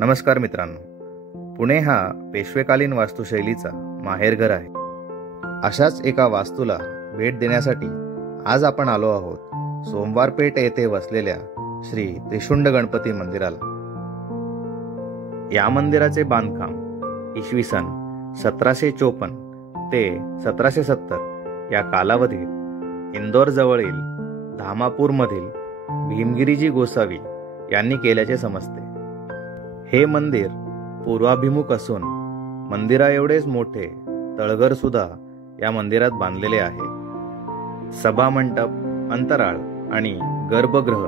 नमस्कार मित्रांनो, पुणे हा पेशवेकालीन वास्तुशैलीचा माहेरघर आहे. अशाच एका वास्तूला भेट देण्यासाठी आज आपण आलो आहोत सोमवारपेठ येथे वसलेल्या श्री त्रिशुंड गणपती मंदिराला. या मंदिराचे बांधकाम इसवी सन 1754 ते 1770 या कालावधीत इंदोर जवळील धामापूरमधील भीमगिरीजी गोसावी यांनी केल्याचे समजते. हे मंदिर पूर्वाभिमुख असून मंदिरा एवढेच मोठे तळघर सुद्धा या मंदिरात बांधलेले आहे. सभा मंडप, अंतराळ आणि गर्भगृह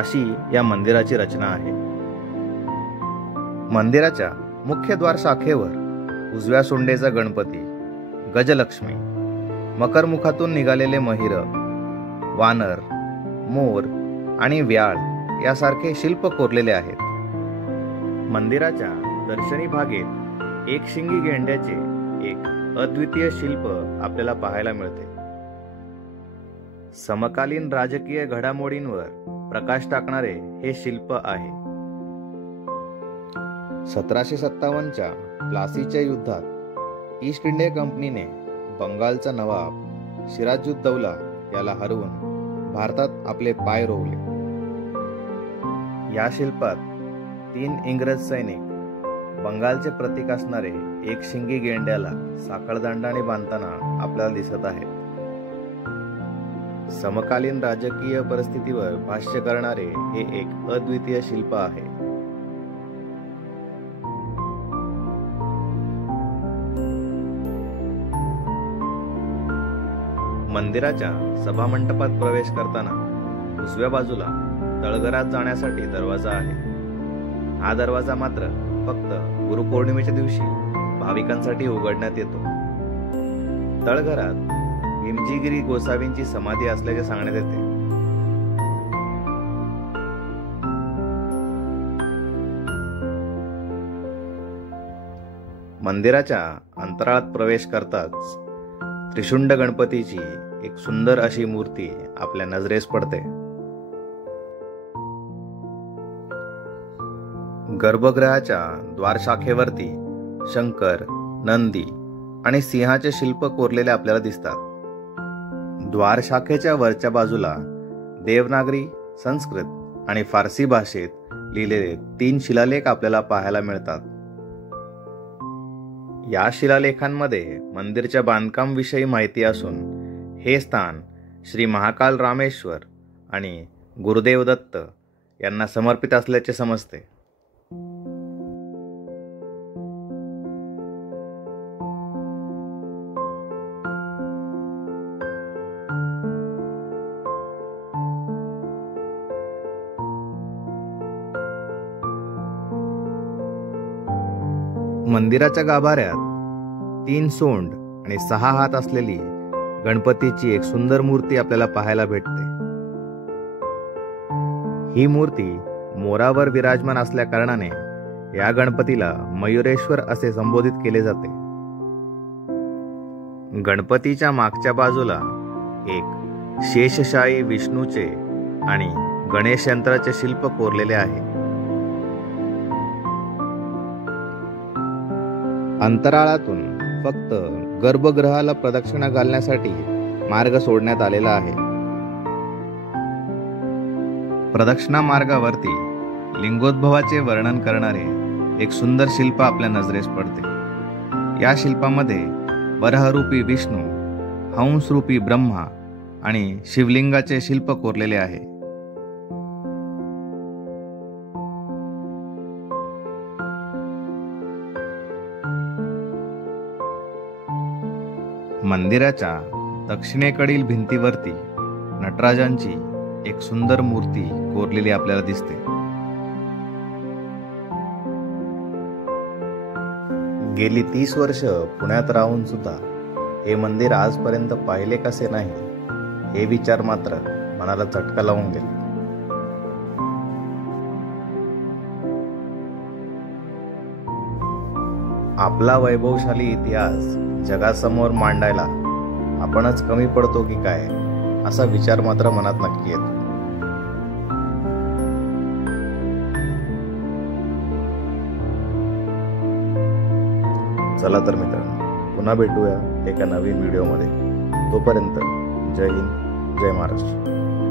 अशी या मंदिराची रचना आहे. मंदिराच्या मुख्य द्वार शाखेवर उजव्या सोंडेचा गणपती, गजलक्ष्मी, मकरमुखातून निघालेले महिर, वानर, मोर आणि व्याळ यासारखे शिल्प कोरलेले आहेत. मंदिराच्या दर्शनी भागेत एक शिंगी गेंड्याचे एक अद्वितीय शिल्प आपल्याला पाहायला मिळते. समकालीन राजकीय घडामोडींवर प्रकाश टाकणारे हे शिल्प आहे. 1757च्या प्लासीच्या युद्धात ईस्ट इंडिया कंपनीने बंगालचा नवाब सिराजुद्दौला याला हरवून भारतात आपले पाय रोवले. या शिल्पात 3 इंग्रज सैनिक बंगालचे प्रतीक असणारे एक शिंगी गेंड्याला साखळदंडाने बांधताना आपल्याला दिसत आहेत. समकालीन राजकीय परिस्थितीवर भाष्य करणारे हे एक अद्वितीय शिल्प आहे. मंदिराच्या सभामंडपात प्रवेश करताना उजव्या बाजूला तळघरात जाण्यासाठी दरवाजा आहे. हा दरवाजा मात्र फक्त गुरुपौर्णिमेच्या दिवशी भाविकांसाठी उघडण्यात येतो. तळघरात भीमजीगिरी गोसावींची समाधी असल्याचे सांगण्यात येते. मंदिराच्या अंतराळात प्रवेश करताच त्रिशुंड गणपतीची एक सुंदर अशी मूर्ती आपल्या नजरेस पडते. गर्भगृहाच्या द्वारशाखेवरती शंकर, नंदी आणि सिंहाचे शिल्प कोरलेले आपल्याला दिसतात. द्वारशाखेच्या वरच्या बाजूला देवनागरी, संस्कृत आणि फारसी भाषेत लिहिलेले 3 शिलालेख आपल्याला पाहायला मिळतात. या शिलालेखांमध्ये मंदिरच्या बांधकाम विषयी माहिती असून हे स्थान श्री महाकाल रामेश्वर आणि गुरुदेव दत्त यांना समर्पित असल्याचे समजते. मंदिराच्या गाभाऱ्यात 3 सोंड आणि 6 हात असलेली गणपतीची एक सुंदर मूर्ती आपल्याला पाहायला भेटते. ही मूर्ती मोरावर विराजमान असल्या कारणाने या गणपतीला मयुरेश्वर असे संबोधित केले जाते. गणपतीच्या मागच्या बाजूला एक शेषशायी विष्णूचे आणि गणेश यंत्राचे शिल्प कोरलेले आहे. अंतराळातून फक्त गर्भगृहाला प्रदक्षिणा घालण्यासाठी मार्ग सोडण्यात आलेला आहे. प्रदक्षिणा मार्गावरती लिंगोद्भवाचे वर्णन करणारे एक सुंदर शिल्प आपल्या नजरेस पडते. या शिल्पामध्ये वराहरूपी विष्णू, हंसरूपी ब्रह्मा आणि शिवलिंगाचे शिल्प कोरलेले आहे. मंदिराच्या दक्षिणेकडील भिंतीवरती नटराजांची एक सुंदर मूर्ती कोरलेली आपल्याला दिसते. गेली 30 वर्ष पुण्यात राहून सुद्धा हे मंदिर आजपर्यंत पाहिले कसे नाही, हे विचार मात्र मनाला चटका लावून गेले. आपला वैभवशाली इतिहास जगासमोर मांडायला आपणच कमी पडतो की काय, असा विचार मात्र मनात नक्की येतो. चला तर मित्रांनो, पुन्हा भेटूया एका नवीन व्हिडिओमध्ये. तोपर्यंत जय हिंद, जय महाराष्ट्र.